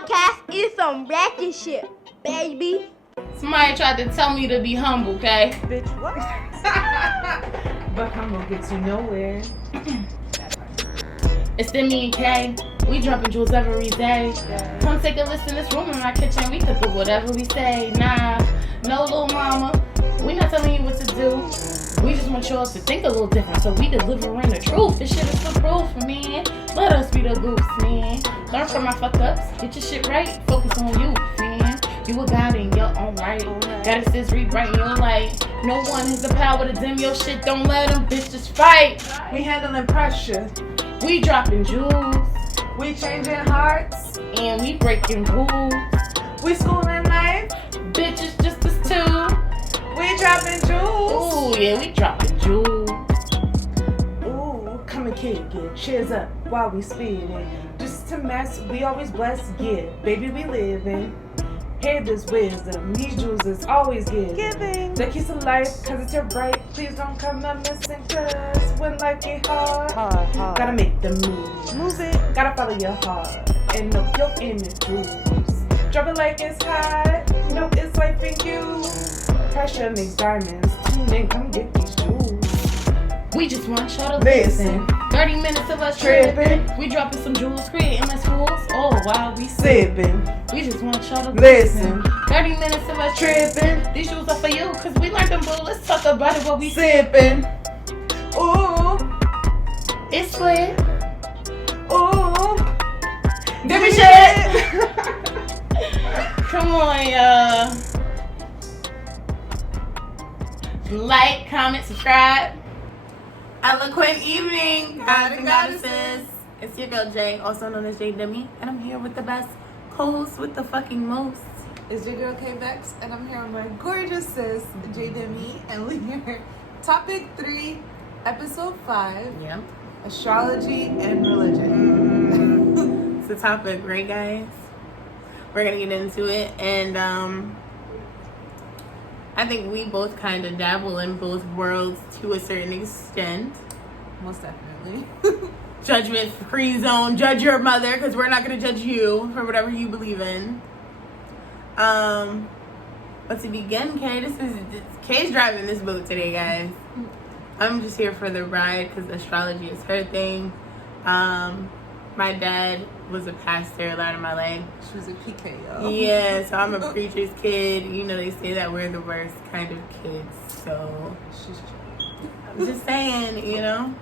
podcast is some ratchet shit, baby. Somebody tried to tell me to be humble, okay? Bitch, what? But humble gets you nowhere. It's Demi and Kay. We dropping jewels every day. Come take a listen. This room in my kitchen. We cook with whatever we say. Nah, no little mama. We not telling you what to do. We just want y'all to think a little different, so we delivering the truth. This shit is for proof, man. Let us be the goofs, man. Learn from my fuck ups. Get your shit right. Focus on you, man. You a god in your own right. Gotta just rewrite your life. No one has the power to dim your shit. Don't let them bitches fight. We handling pressure. We dropping jewels. We changing hearts. And we breaking rules. We schooling life. Bitches just us two. We dropping jewels. Ooh, yeah, we dropping jewels. Ooh, come and kick it. Cheers up while we speeding. Just to mess, we always blessed. Yeah, baby, we living. Hear this wisdom. These jewels is always giving. The keys to life, cause it's your right. Please don't come up missing, cause when life get hard. Gotta make the move it. Gotta follow your heart. And know your inner jewels. Drop it like it's hot. No, it's life in you. Pressure makes diamonds. Tune in, come get these jewels. We just want y'all to Listen. 30 minutes of us tripping. We dropping some jewels, creating less fools. Oh, while we Sipping. We just want y'all to Listen. 30 minutes of us Tripping. These jewels are for you, cause we learned them, boo. Let's talk about it, what we Sipping. Ooh. It's split. Ooh. Give me shit. Come on, y'all. Like, comment, subscribe. Eloquent evening, gods and goddesses. It's your girl Jay, also known as J Demi, and I'm here with the best co-host with the fucking most. It's your girl K Bex, and I'm here with my gorgeous sis J Demi, and we're here. Topic 3, episode 5. Yeah. Astrology and religion. It's a topic, right, guys? We're gonna get into it, and I think we both kind of dabble in both worlds to a certain extent. Most definitely. Judgment-free zone. Judge your mother, because we're not going to judge you for whatever you believe in. But to begin, Kay's driving this boat today, guys. I'm just here for the ride because astrology is her thing. My dad was a pastor a lot of my life. She was a PK, y'all. Yeah, so I'm a preacher's kid. You know, they say that we're the worst kind of kids. So She's I'm just saying, you know.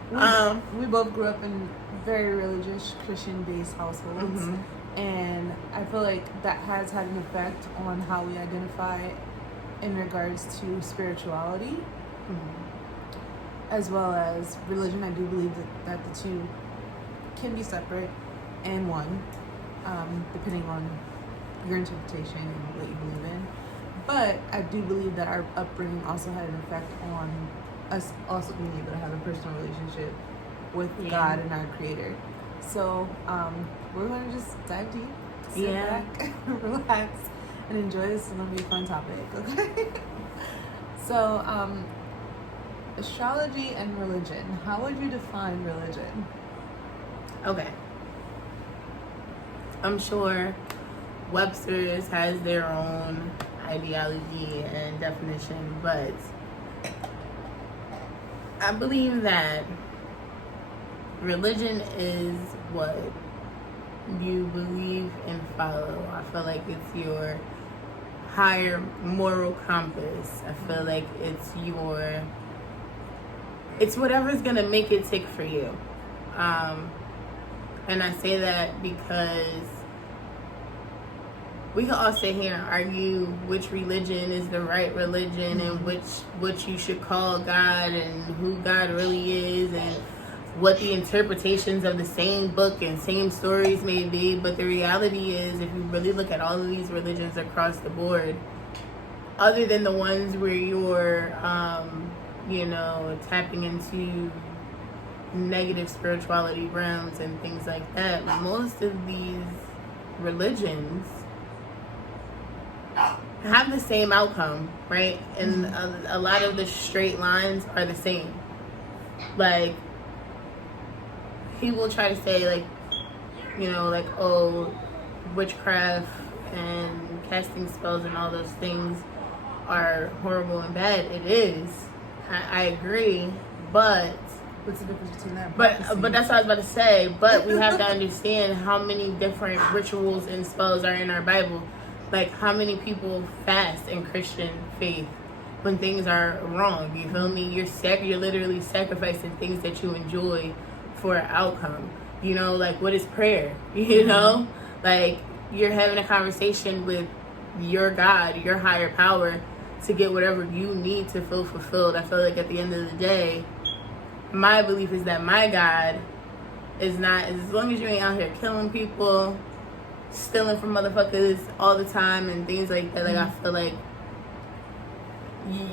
we both grew up in very religious, Christian-based households. Mm-hmm. And I feel like that has had an effect on how we identify in regards to spirituality. As well as religion. I do believe that the two can be separate and one, depending on your interpretation and what you believe in. But I do believe that our upbringing also had an effect on us also being able to have a personal relationship with God and our Creator. So we're going to just dive deep, sit back, relax, and enjoy this. It's going to be a fun topic, okay? So, astrology and religion. How would you define religion? Okay. I'm sure Webster's has their own ideology and definition, but I believe that religion is what you believe and follow. I feel like it's your higher moral compass. I feel like it's whatever's gonna make it tick for you. And I say that because we can all sit here and argue which religion is the right religion and which you should call God and who God really is and what the interpretations of the same book and same stories may be. But the reality is, if you really look at all of these religions across the board, other than the ones where you're, tapping into negative spirituality realms and things like that, most of these religions have the same outcome, right? And a lot of the straight lines are the same. Like, people try to say, like, oh, witchcraft and casting spells and all those things are horrible and bad. It is. I agree, but What's the difference between that? And but prophecy? that's what I was about to say. But we have to understand how many different rituals and spells are in our Bible. Like how many people fast in Christian faith when things are wrong. You feel me? You're literally sacrificing things that you enjoy for an outcome. You know, like what is prayer? You know, like you're having a conversation with your God, your higher power, to get whatever you need to feel fulfilled. I feel like at the end of the day, my belief is that my God is not, as long as you ain't out here killing people, stealing from motherfuckers all the time and things like that. Like I feel like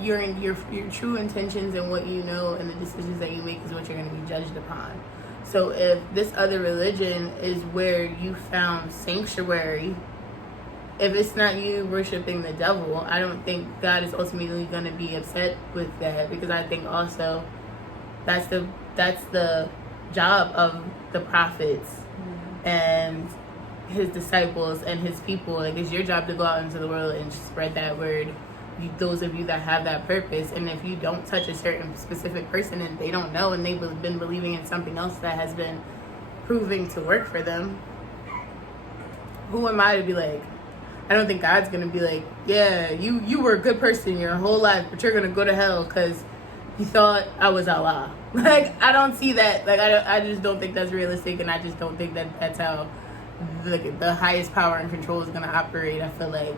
your true intentions and what you know and the decisions that you make is what you're going to be judged upon. So if this other religion is where you found sanctuary, if it's not you worshiping the devil, I don't think God is ultimately going to be upset with that, because I think also that's the job of the prophets and his disciples and his people. Like, it's your job to go out into the world and spread that word. Those of you that have that purpose, and if you don't touch a certain specific person and they don't know and they've been believing in something else that has been proving to work for them, who am I to be like, I don't think God's gonna be like, yeah, you were a good person your whole life, but you're gonna go to hell because you thought I was Allah. Like, I don't see that. Like, I just don't think that's realistic, and I just don't think that that's how the highest power and control is gonna operate. I feel like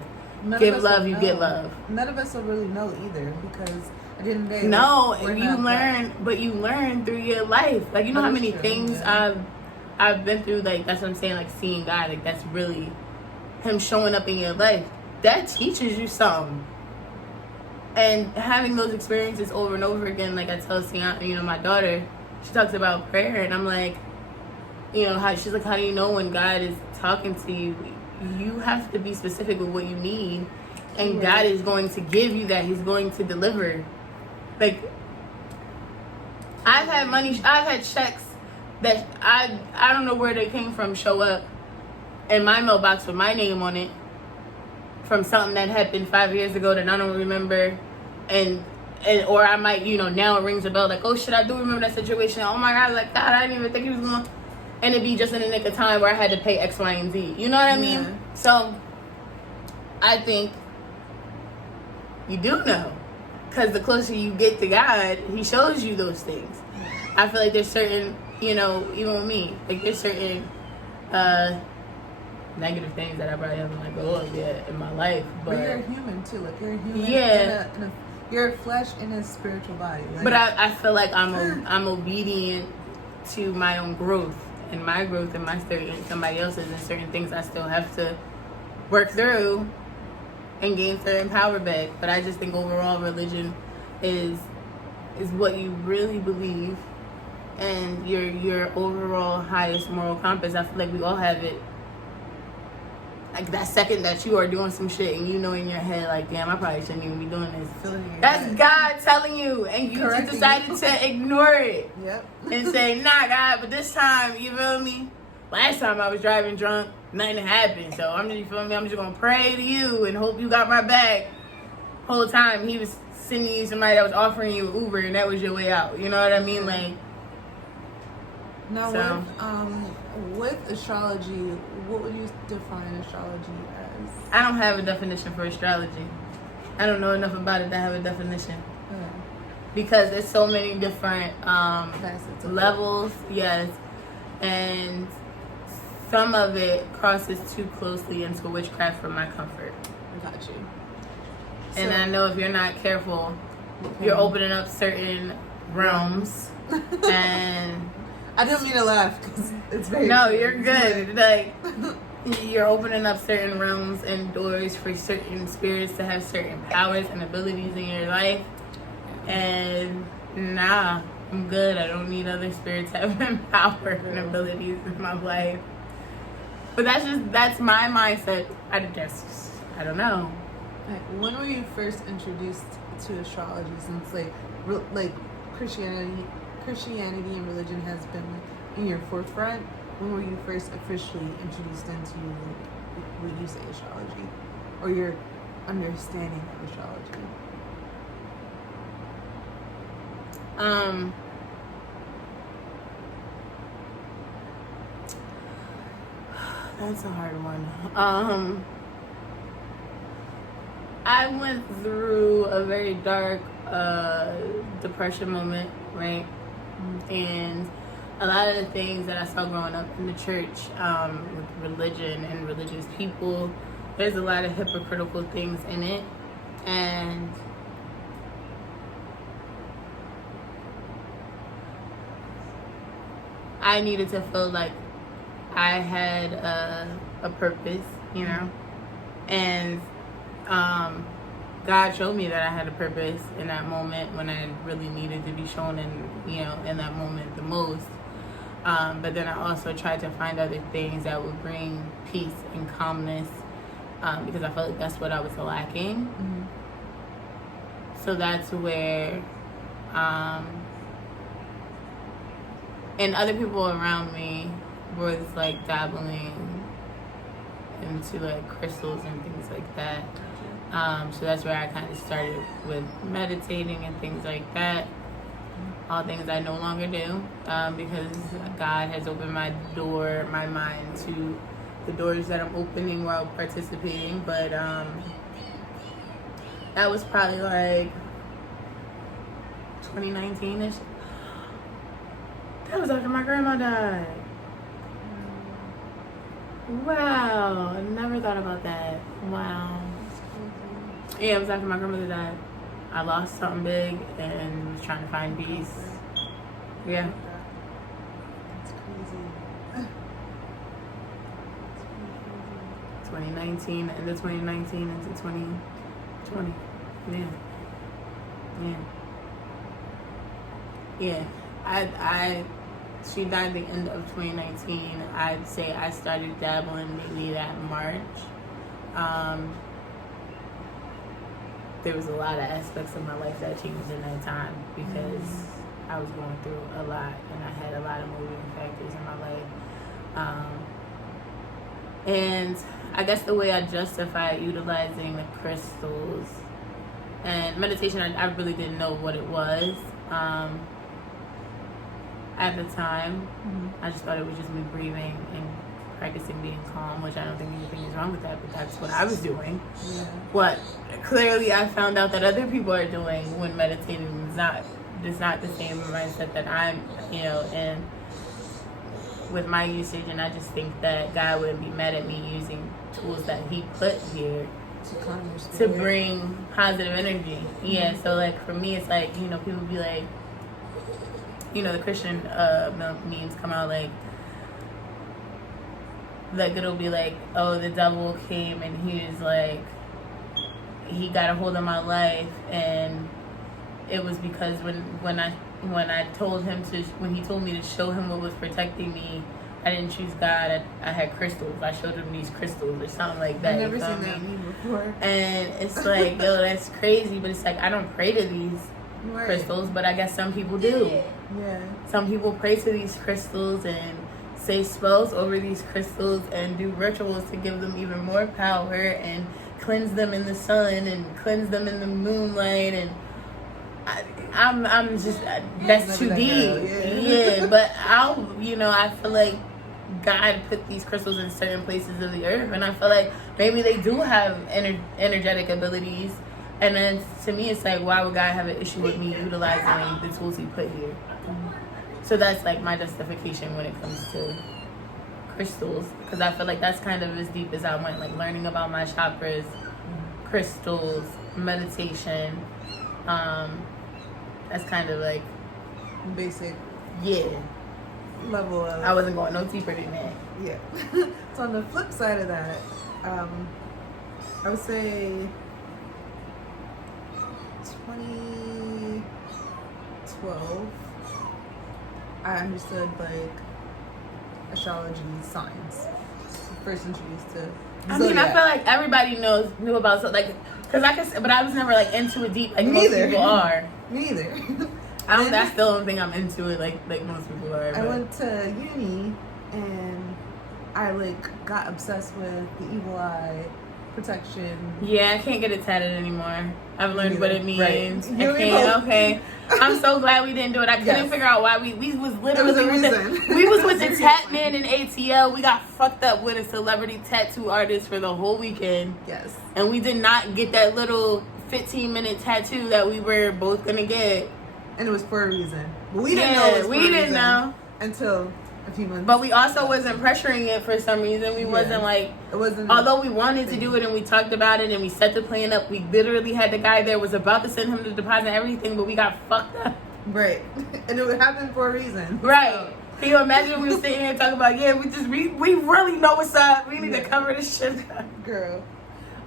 give love, you get love. None of us will really know either, because at the end of the day, no, like, you learn through your life. Like, you know how many things I've been through. Like, that's what I'm saying. Like, seeing God, like, that's really him showing up in your life. That teaches you something. And having those experiences over and over again, like I tell Sian, you know, my daughter, she talks about prayer, and I'm like, you know, how she's like, how do you know when God is talking to you? You have to be specific with what you need, and God is going to give you that. He's going to deliver. Like, I've had checks that I don't know where they came from show up in my mailbox with my name on it from something that happened 5 years ago that I don't remember, and or I might, you know, now it rings a bell like, oh shit, I do remember that situation. Oh my God, like, God, I didn't even think he was going to, and it'd be just in the nick of time where I had to pay X, Y, and Z. You know what I mean? So I think you do know, because the closer you get to God, he shows you those things. I feel like there's certain, you know, even with me, like there's certain negative things that I probably haven't let go of yet in my life. But you're a human too. Like, you're a human. Yeah. You're a flesh in a spiritual body. Like, but I feel like I'm obedient to my own growth, and my growth and my story and somebody else's, and certain things I still have to work through and gain certain power back. But I just think overall religion is what you really believe, and your overall highest moral compass. I feel like we all have it. Like, that second that you are doing some shit and you know in your head, like, damn, I probably shouldn't even be doing this. That's God telling you, and you just decided to ignore it. Yep. And say, nah, God, but this time, you feel me? Last time I was driving drunk, nothing happened. So I'm just gonna pray to you and hope you got my back. Whole time he was sending you somebody that was offering you Uber, and that was your way out. You know what I mean? Like, now, so, with astrology, what would you define astrology as? I don't have a definition for astrology. I don't know enough about it to have a definition. Because there's so many different facets, levels, yes, and some of it crosses too closely into witchcraft for my comfort. Got you. And I know if you're not careful, you're opening up certain realms, and I didn't mean to laugh because it's very. No, you're good. Like, you're opening up certain realms and doors for certain spirits to have certain powers and abilities in your life. And nah, I'm good. I don't need other spirits having power and abilities in my life. But that's my mindset. I don't know. When were you first introduced to astrology? Since like Christianity and religion has been in your forefront. when were you first officially introduced into like, what you say astrology, or your understanding of astrology? That's a hard one. I went through a very dark depression moment, right? And a lot of the things that I saw growing up in the church, with religion and religious people, there's a lot of hypocritical things in it. And I needed to feel like I had a purpose, you know? And God showed me that I had a purpose in that moment when I really needed to be shown in that moment the most. But then I also tried to find other things that would bring peace and calmness, because I felt like that's what I was lacking. Mm-hmm. So that's where, and other people around me was like dabbling into like crystals and things like that. So that's where I kind of started with meditating and things like that. All things I no longer do, because God has opened my mind to the doors that I'm opening while participating. But that was probably like 2019-ish. That was after my grandma died. Wow, I never thought about that. Wow. Yeah, it was after my grandmother died. I lost something big and was trying to find peace. Yeah. That's crazy. 2019, end of 2019 into 2020. Yeah. She died the end of 2019. I'd say I started dabbling maybe that March. There was a lot of aspects of my life that changed in that time because I was going through a lot and I had a lot of moving factors in my life. And I guess the way I justify utilizing the crystals and meditation, I really didn't know what it was at the time. I just thought it was just me breathing and practicing being calm, which I don't think anything is wrong with that, but that's what I was doing. Yeah. What clearly I found out that other people are doing when meditating is not the same mindset that I'm, in with my usage. And I just think that God wouldn't be mad at me using tools that He put here to bring positive energy. Yeah, so like for me, it's like, people be like, the Christian memes come out like it'll be like, oh, the devil came and he was like, he got a hold of my life, and it was because when he told me to show him what was protecting me, I didn't choose God. I had crystals. I showed him these crystals or something like that. I've never seen that meme before. And it's like, yo, that's crazy. But it's like, I don't pray to these crystals, but I guess some people do. Yeah. Some people pray to these crystals and say spells over these crystals and do rituals to give them even more power and cleanse them in the sun and cleanse them in the moonlight. And I'm just, that's too deep. Yeah, but I feel like God put these crystals in certain places of the earth, and I feel like maybe they do have energetic abilities. And then to me, it's like, why would God have an issue with me utilizing the tools He put here? So that's like my justification when it comes to crystals, because I feel like that's kind of as deep as I went, like learning about my chakras, crystals, meditation. That's kind of like basic level of. I wasn't going no deeper than that. Yeah. So on the flip side of that, I would say 2012, I understood like astrology signs. First introduced to I mean, I feel like everybody knew about because but I was never like into it deep like most people are. Me either. I still don't think I'm into it like most people are. I went to uni and I like got obsessed with the evil eye protection. Yeah, I can't get it tatted anymore. I've learned what it means. Right. I can't. Okay. I'm so glad we didn't do it. I couldn't figure out why we was literally There was a with reason. we was with the tat man in ATL. We got fucked up with a celebrity tattoo artist for the whole weekend. Yes. And we did not get that little 15-minute tattoo that we were both gonna get. And it was for a reason. But we didn't know it was for a we didn't reason know. Until a few months. But we also wasn't pressuring it for some reason. We wasn't like, it wasn't. although we wanted to do it and we talked about it and we set the plan up, we literally had the guy there, was about to send him the deposit and everything, but we got fucked up. Right. And it would happen for a reason. Right. So. Can you imagine we were sitting here talking about, we really know what's up. We need to cover this shit up. Girl.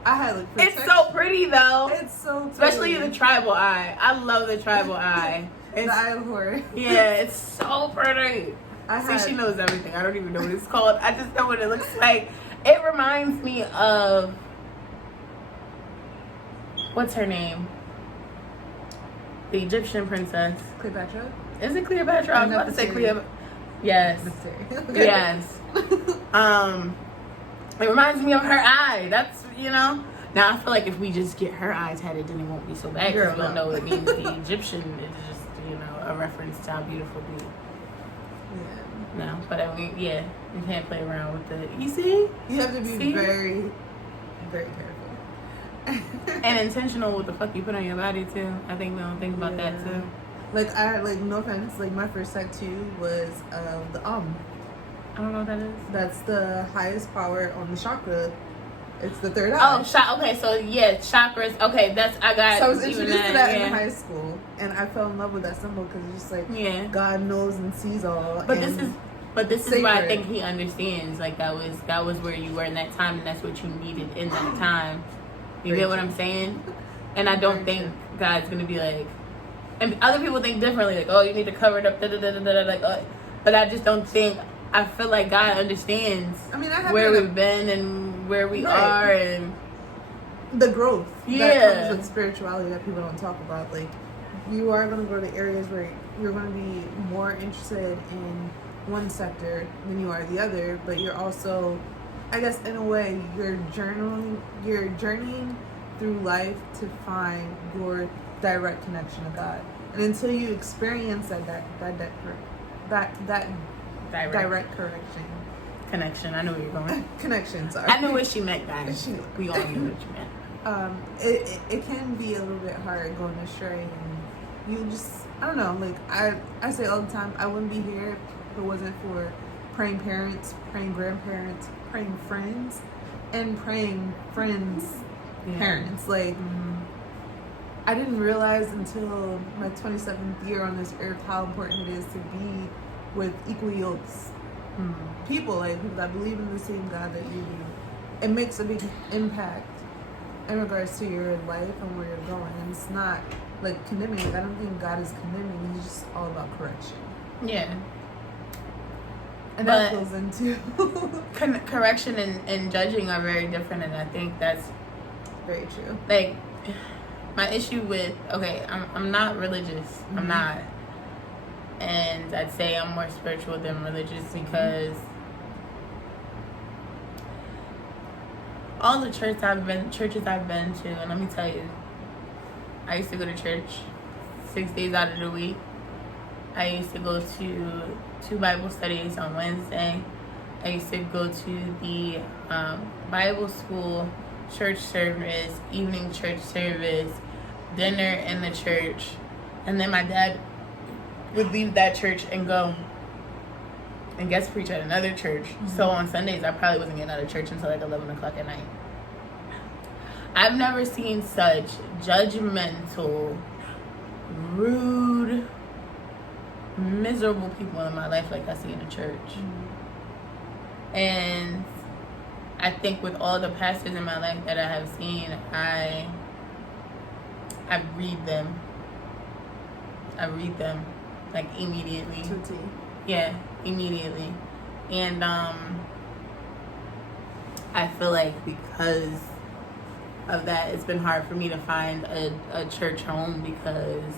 I had like It's so pretty though. It's so pretty. Especially the tribal eye. I love the tribal eye. The eye of horror. Yeah, it's so pretty. She knows everything. I don't even know what it's called. I just know what it looks like. It reminds me of, what's her name? The Egyptian princess. Cleopatra? Is it Cleopatra? I was about to say Cleopatra. Yes. Okay. Yes. It reminds me of her eye. That's, Now I feel like if we just get her eye tatted, then it won't be so bad because we'll know it means the Egyptian. It's just, a reference to how beautiful we. Yeah. No, but I mean, you can't play around with it. You see? You have to be very, very careful. And intentional with the fuck you put on your body too. I think we don't think about that too. Like no offense, like my first tattoo was the I don't know what that is. That's the highest power on the chakra. It's the third eye. Oh, okay, so chakras. Okay, I got. So I was introduced to that in yeah. high school, and I fell in love with that symbol because it's just like God knows and sees all. But this is sacred. why I think he understands. Like that was where you were in that time, and that's what you needed in that time. You get what I'm saying? And I don't think God's gonna be like. And other people think differently. Like, oh, you need to cover it up. Like, but I just don't think. I feel like God understands where we've been and where we are and the growth that comes with spirituality that people don't talk about. Like, you are going to go to areas where you're going to be more interested in one sector than you are the other, but you're also, I guess, in a way, you're journeying through life to find your direct connection to God. And until you experience that direct connection. I know where you're going. Connection, sorry. I knew what she meant, guys. We all knew what you meant. It can be a little bit hard going astray, and you just, I don't know, like I say all the time, I wouldn't be here if it wasn't for praying parents, praying grandparents, praying friends, and praying friends' parents. Like, I didn't realize until my 27th year on this earth how important it is to be with equal yokes people, like people that believe in the same God that you do. It makes a big impact in regards to your life and where you're going. And it's not like condemning. Like, I don't think God is condemning. He's just all about correction. Yeah. And that goes into correction and judging are very different, and I think that's very true. Like, my issue with I'm not religious. I'm not. And I'd say I'm more spiritual than religious because all the churches I've been to, and let me tell you, I used to go to church 6 days out of the week. I used to go to 2 Bible studies on Wednesday. I used to go to the Bible school, church service, evening church service, dinner in the church, and then my dad would leave that church and go and guest preach at another church. So on Sundays, I probably wasn't getting out of church until like 11 o'clock at night. I've never seen such judgmental, rude, miserable people in my life like I see in a church. And I think with all the pastors in my life that I have seen, I read them. Like immediately. Yeah, immediately. And I feel like because of that, it's been hard for me to find a church home because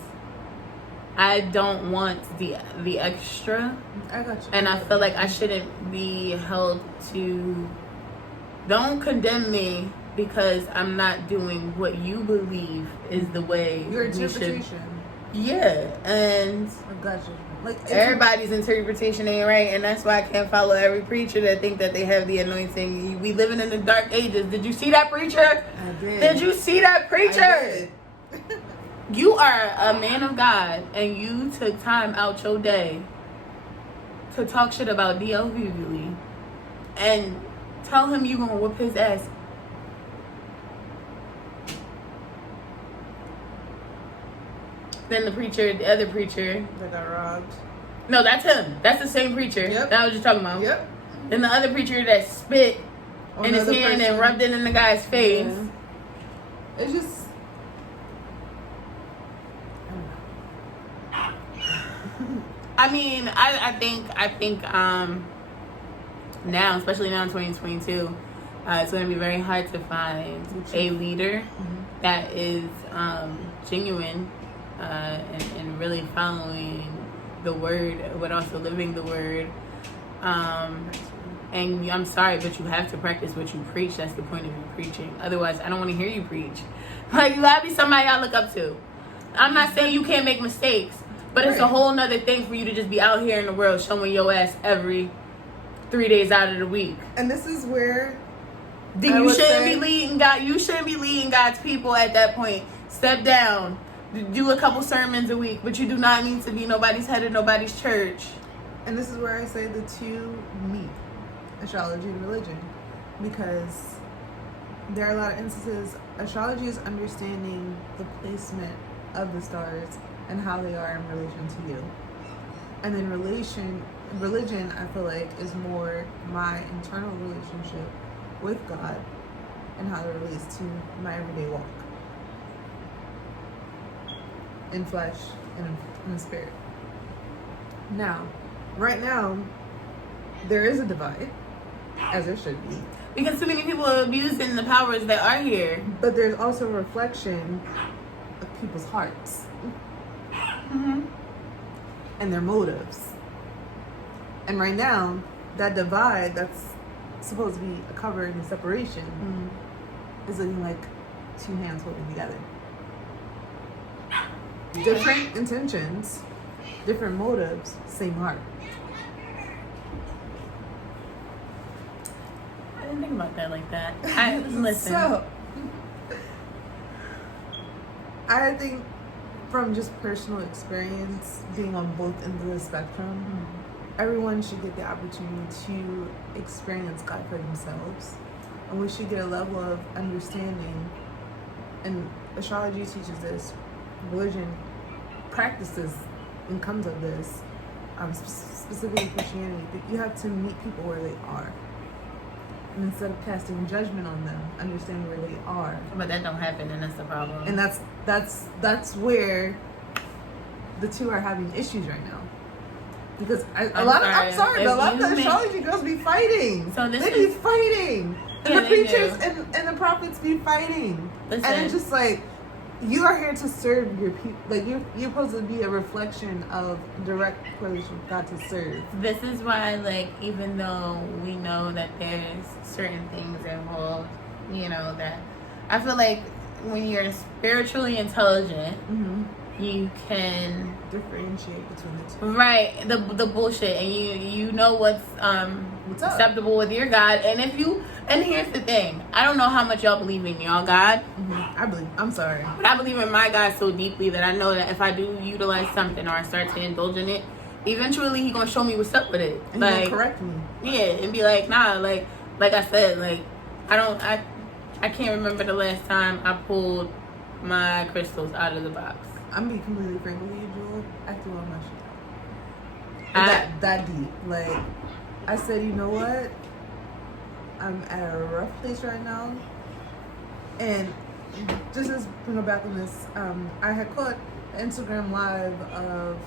I don't want the extra. I got you. And I feel like I shouldn't be held to. Don't condemn me because I'm not doing what you believe is the way Your we should. interpretation. Yeah, and I got you. Like everybody's interpretation ain't right, and that's why I can't follow every preacher that think that they have the anointing. We living in the dark ages. Did you see that preacher? I did. Did you see that preacher? I did. You are a man of God, and you took time out your day to talk shit about D.L. Hughley and tell him you gonna whoop his ass. Then the other preacher. That got robbed. No, that's him. That's the same preacher that I was just talking about. Yep. Then the other preacher that spit in his hand and rubbed it in the guy's face. Yeah. It's just. I mean, I think now, especially now in 2022, it's going to be very hard to find a leader that is genuine and really following the word, but also living the word. And I'm sorry, but you have to practice what you preach. That's the point of you preaching. Otherwise, I don't want to hear you preach. Like, you gotta be somebody I look up to. I'm not saying you can't make mistakes, but it's a whole nother thing for you to just be out here in the world showing your ass every 3 days out of the week. And this is where You shouldn't be leading God. You shouldn't be leading God's people at that point. Step down. Do a couple sermons a week, but you do not need to be nobody's head of nobody's church. And this is where I say the two meet, astrology and religion, because there are a lot of instances. Astrology is understanding the placement of the stars and how they are in relation to you. And then religion, I feel like, is more my internal relationship with God and how it relates to my everyday walk. In flesh and in spirit. Now, right now, there is a divide, as there should be. Because too many people are abusing the powers that are here. But there's also a reflection of people's hearts. And their motives. And right now, that divide that's supposed to be a cover and a separation is looking like two hands holding together. Different intentions, different motives, same heart. I didn't think about that like that. Listen. So, I think from just personal experience, being on both ends of the spectrum, everyone should get the opportunity to experience God for themselves. And we should get a level of understanding. And astrology teaches this. Religion practices and comes of this, specifically Christianity, that you have to meet people where they are. And instead of casting judgment on them, understand where they are. But that don't happen, and that's the problem. And that's where the two are having issues right now. Because a lot of the astrology girls be fighting. So they be fighting. And the preachers and the prophets be fighting. Listen. And it's just like, you are here to serve your people. Like, you're supposed to be a reflection of direct correlation with God to serve. This is why, like, even though we know that there's certain things involved, you know, that I feel like when you're spiritually intelligent, you can differentiate between the two. Right, the bullshit, and you know what's acceptable with your God. And here's the thing, I don't know how much y'all believe in y'all God. I'm sorry, but I believe in my God so deeply that I know that if I do utilize something or I start to indulge in it, eventually he gonna show me what's up with it. And like, he'll correct me. Yeah, and be like, nah, like I said, like I can't remember the last time I pulled my crystals out of the box. I'm being completely frank with you, Jewel. I threw all my shit out. That deep. Like, I said, you know what? I'm at a rough place right now. And just as bring it back on this, I had caught an Instagram live of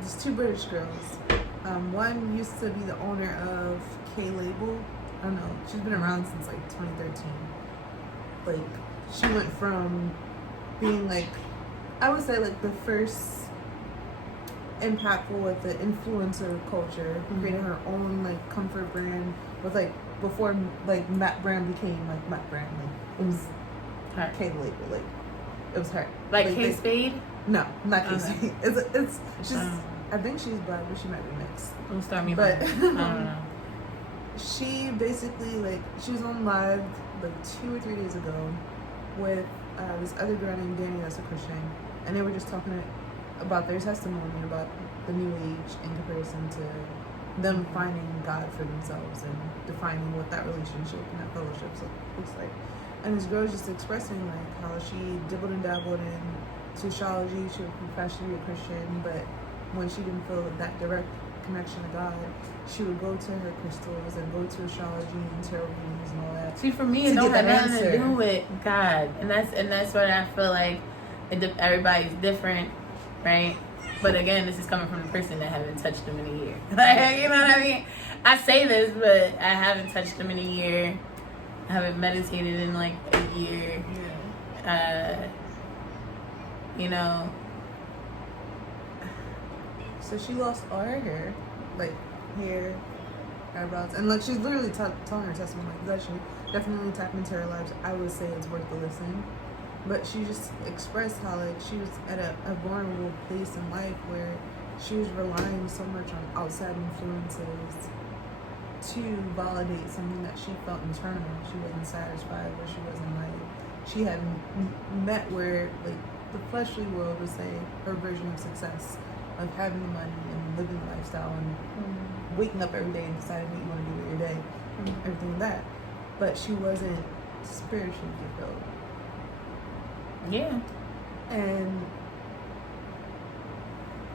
these two British girls. One used to be the owner of K Label. I don't know. She's been around since like 2013. Like, she went from being like, I would say like the first impactful with the influencer culture, creating her own like comfort brand with like before like Matt Brand became like Matt Brand. Like it was Her. K label, like it was her. Like they- K-Spade? No, not Okay. Casey. It's she's. I think she's black, but she might be mixed. Don't start me. But I don't know. she basically like she was on live like 2 or 3 days ago with this other girl named Danny that's a Christian, and they were just talking about their testimony about the new age in comparison to them finding God for themselves and defining what that relationship and that fellowship looks like. And this girl was just expressing like how she dibbled and dabbled in astrology. She would profess to be a Christian, but when she didn't feel that direct connection to God, she would go to her crystals and go to astrology and tarot readings and all that. See, for me, it to don't get have that nothing to answer. do with God, and that's what I feel like. Everybody's different, right? But again, this is coming from the person that haven't touched them in a year. Like, you know what I mean? I say this, but I haven't touched them in a year. I haven't meditated in like a year. Yeah. You know. So she lost all her hair, like hair, eyebrows, and like she's literally telling her testimony like that. She definitely tapped into her lives. I would say it's worth the listen. But she just expressed how like she was at a vulnerable place in life where she was relying so much on outside influences to validate something that she felt internal. She wasn't satisfied where she was in life. She had met where like the fleshly world would say her version of success, of having the money and living the lifestyle and waking up every day and deciding what you want to do with your day, everything like that. But she wasn't spiritually fulfilled. Yeah. And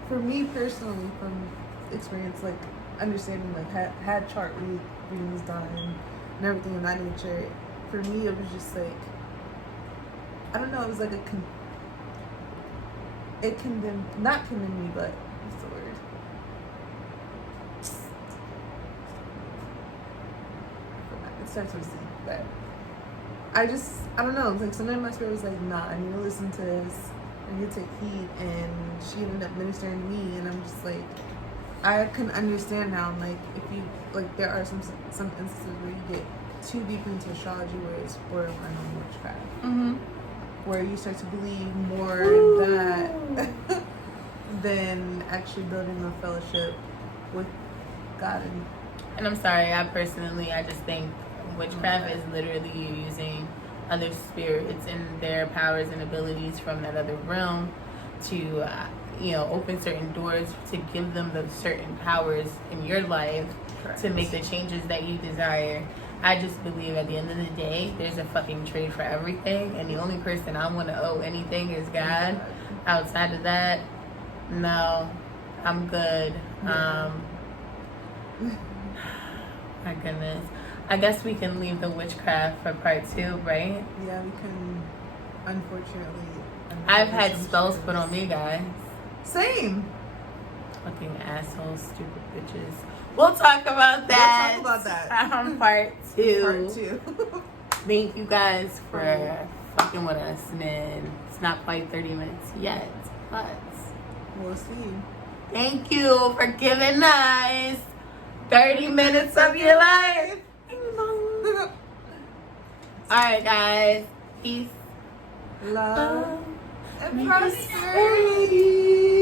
for me personally, from experience, like understanding, like had chart readings done and everything of that nature, for me it was just like, I don't know, it was like not condemned me, but what's the word? It starts with C, but I don't know, like sometimes my spirit was like, nah, I need to listen to this, I need to take heed, and she ended up ministering to me, and I'm just like, I can understand now, like, if you, like, there are some instances where you get too deep into astrology where it's borderline on witchcraft, where you start to believe more that than actually building a fellowship with God. And I'm sorry, I just think witchcraft is literally you using other spirits and their powers and abilities from that other realm to, open certain doors to give them the certain powers in your life. Correct. To make the changes that you desire. I just believe at the end of the day, there's a fucking trade for everything, and the only person I want to owe anything is God. Outside of that, no, I'm good. Yeah. My goodness. I guess we can leave the witchcraft for part 2, right? Yeah, we can, unfortunately. I've had spells put on me, guys. Same. Fucking assholes, stupid bitches. We'll talk about that. We'll talk about that. On part 2. Part 2. Thank you guys for fucking with us, man. It's not quite 30 minutes yet, but We'll see. thank you for giving us 30 minutes of your life. Alright, guys. Peace. Love and Make us prosperity.